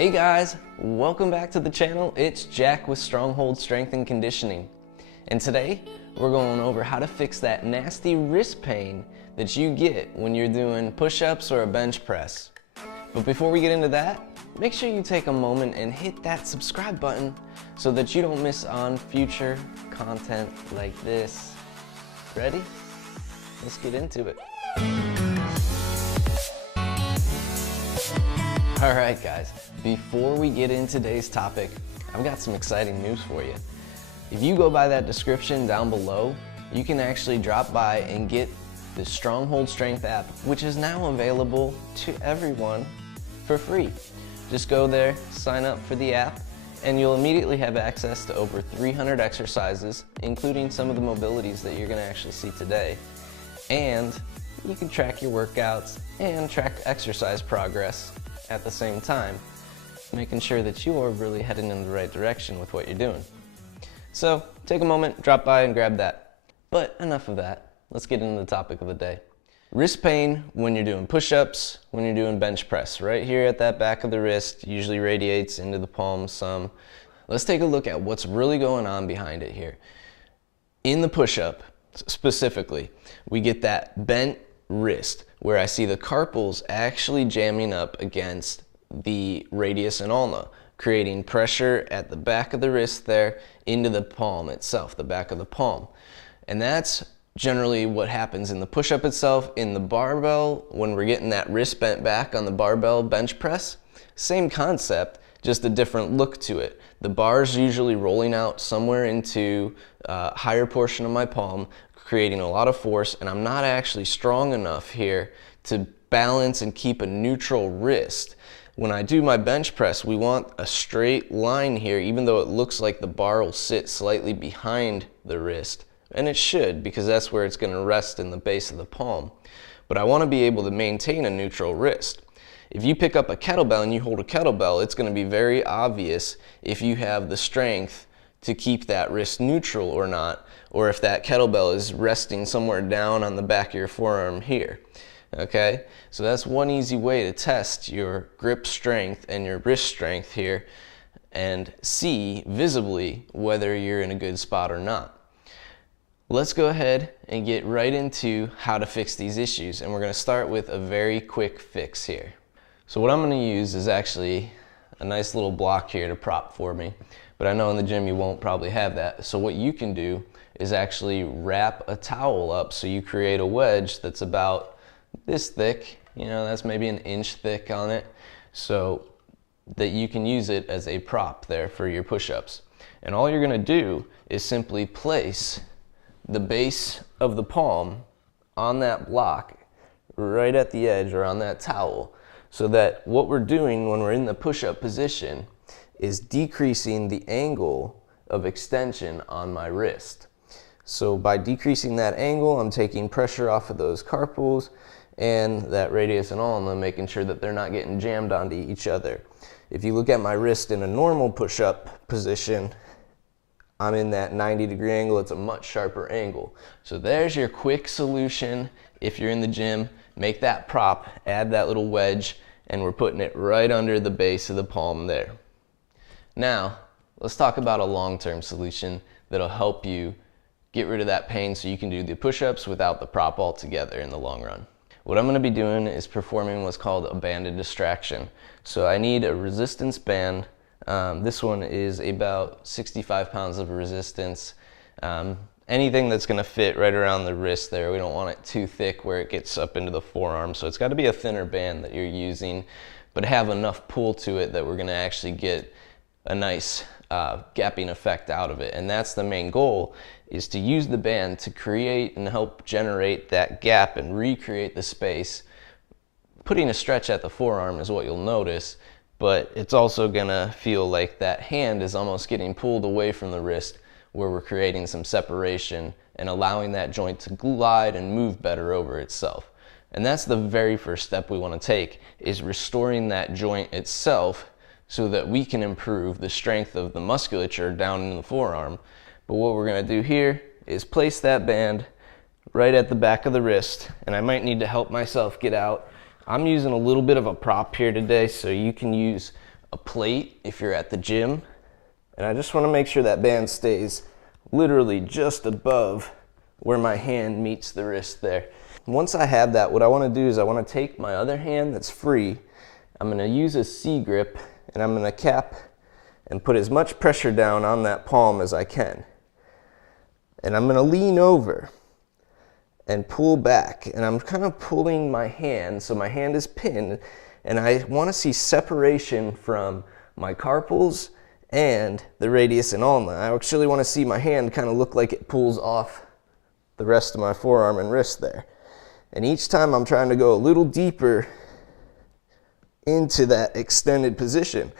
Hey guys, welcome back to the channel. It's Jack with Stronghold Strength and Conditioning. And today, we're going over how to fix that nasty wrist pain that you get when you're doing push-ups or a bench press. But before we get into that, make sure you take a moment and hit that subscribe button so that you don't miss on future content like this. Ready? Let's get into it. Alright guys, before we get into today's topic, I've got some exciting news for you. If you go by that description down below, you can actually drop by and get the Stronghold Strength app, which is now available to everyone for free. Just go there, sign up for the app, and you'll immediately have access to over 300 exercises, including some of the mobilities that you're going to actually see today. And you can track your workouts and track exercise progress at the same time, making sure that you are really heading in the right direction with what you're doing. So take a moment, drop by and grab that. But enough of that, let's get into the topic of the day. Wrist pain when you're doing push-ups, when you're doing bench press. Right here at that back of the wrist, usually radiates into the palm some. Let's take a look at what's really going on behind it here. In the push-up specifically, we get that bent wrist where I see the carpals actually jamming up against the radius and ulna, creating pressure at the back of the wrist there into the palm itself, the back of the palm. And that's generally what happens in the push-up itself. In the barbell, when we're getting that wrist bent back on the barbell bench press, same concept, just a different look to it. The bar's usually rolling out somewhere into a higher portion of my palm, creating a lot of force, and I'm not actually strong enough here to balance and keep a neutral wrist. When I do my bench press, we want a straight line here, even though it looks like the bar will sit slightly behind the wrist. And it should, because that's where it's going to rest in the base of the palm. But I want to be able to maintain a neutral wrist. If you pick up a kettlebell and you hold a kettlebell, it's going to be very obvious if you have the strength to keep that wrist neutral or not, or if that kettlebell is resting somewhere down on the back of your forearm here. Okay, so that's one easy way to test your grip strength and your wrist strength here and see visibly whether you're in a good spot or not. Let's go ahead and get right into how to fix these issues, and we're going to start with a very quick fix here. So what I'm going to use is actually a nice little block here to prop for me, but I know in the gym you won't probably have that. So what you can do is actually wrap a towel up so you create a wedge that's about this thick, that's maybe an inch thick on it, so that you can use it as a prop there for your push-ups. And all you're going to do is simply place the base of the palm on that block right at the edge or on that towel, so that what we're doing when we're in the push-up position is decreasing the angle of extension on my wrist. So by decreasing that angle, I'm taking pressure off of those carpals and that radius and ulna, making sure that they're not getting jammed onto each other. If you look at my wrist in a normal push-up position, I'm in that 90-degree angle. It's a much sharper angle. So there's your quick solution. If you're in the gym, make that prop, add that little wedge, and we're putting it right under the base of the palm there. Now, let's talk about a long-term solution that'll help you get rid of that pain so you can do the push-ups without the prop altogether in the long run. What I'm going to be doing is performing what's called a banded distraction. So I need a resistance band. This one is about 65 pounds of resistance. Anything that's going to fit right around the wrist there. We don't want it too thick where it gets up into the forearm. So it's got to be a thinner band that you're using, but have enough pull to it that we're going to actually get a nice gapping effect out of it. And that's the main goal, is to use the band to create and help generate that gap and recreate the space. Putting a stretch at the forearm is what you'll notice, but it's also gonna feel like that hand is almost getting pulled away from the wrist, where we're creating some separation and allowing that joint to glide and move better over itself. And that's the very first step we want to take, is restoring that joint itself so that we can improve the strength of the musculature down in the forearm. But what we're going to do here is place that band right at the back of the wrist, and I might need to help myself get out. I'm using a little bit of a prop here today, so you can use a plate if you're at the gym. And I just want to make sure that band stays literally just above where my hand meets the wrist there. Once I have that, what I want to do is I want to take my other hand that's free. I'm going to use a C grip, and I'm going to cap and put as much pressure down on that palm as I can. And I'm going to lean over and pull back, and I'm kind of pulling my hand so my hand is pinned, and I want to see separation from my carpals and the radius and ulna. I actually want to see my hand kind of look like it pulls off the rest of my forearm and wrist there. And each time I'm trying to go a little deeper into that extended position.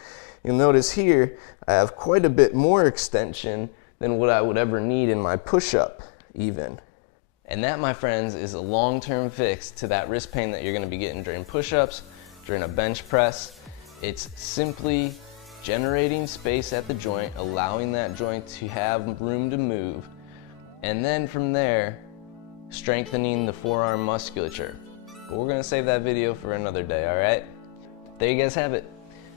You'll notice here I have quite a bit more extension than what I would ever need in my push-up even. And that, my friends, is a long-term fix to that wrist pain that you're going to be getting during push-ups, during a bench press. It's simply generating space at the joint, allowing that joint to have room to move, and then from there, strengthening the forearm musculature. But we're going to save that video for another day, all right? There you guys have it.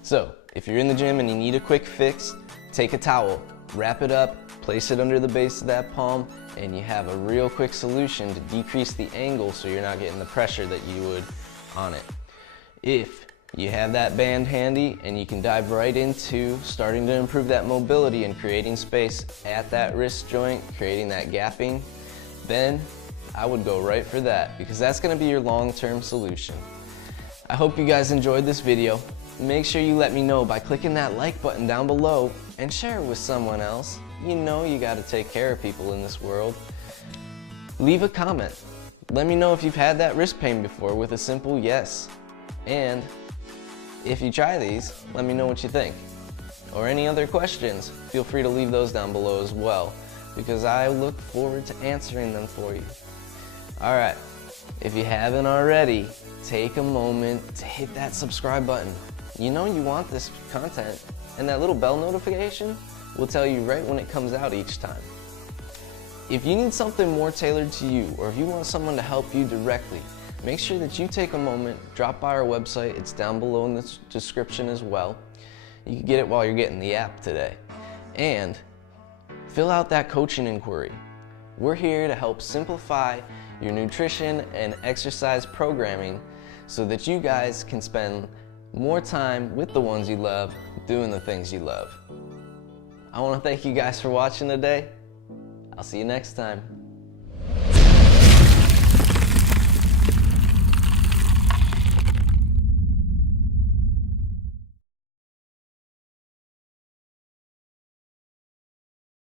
So, if you're in the gym and you need a quick fix, take a towel, wrap it up, place it under the base of that palm, and you have a real quick solution to decrease the angle so you're not getting the pressure that you would on it. If you have that band handy and you can dive right into starting to improve that mobility and creating space at that wrist joint, creating that gapping, then I would go right for that, because that's going to be your long-term solution. I hope you guys enjoyed this video. Make sure you let me know by clicking that like button down below and share it with someone else. You know you got to take care of people in this world. Leave a comment. Let me know if you've had that wrist pain before with a simple yes. And if you try these, let me know what you think. Or any other questions, feel free to leave those down below as well, because I look forward to answering them for you. Alright, if you haven't already, take a moment to hit that subscribe button. You know you want this content, and that little bell notification will tell you right when it comes out each time. If you need something more tailored to you, or if you want someone to help you directly, make sure that you take a moment, drop by our website. It's down below in the description as well. You can get it while you're getting the app today. And fill out that coaching inquiry. We're here to help simplify your nutrition and exercise programming so that you guys can spend more time with the ones you love, doing the things you love. I want to thank you guys for watching today. I'll see you next time.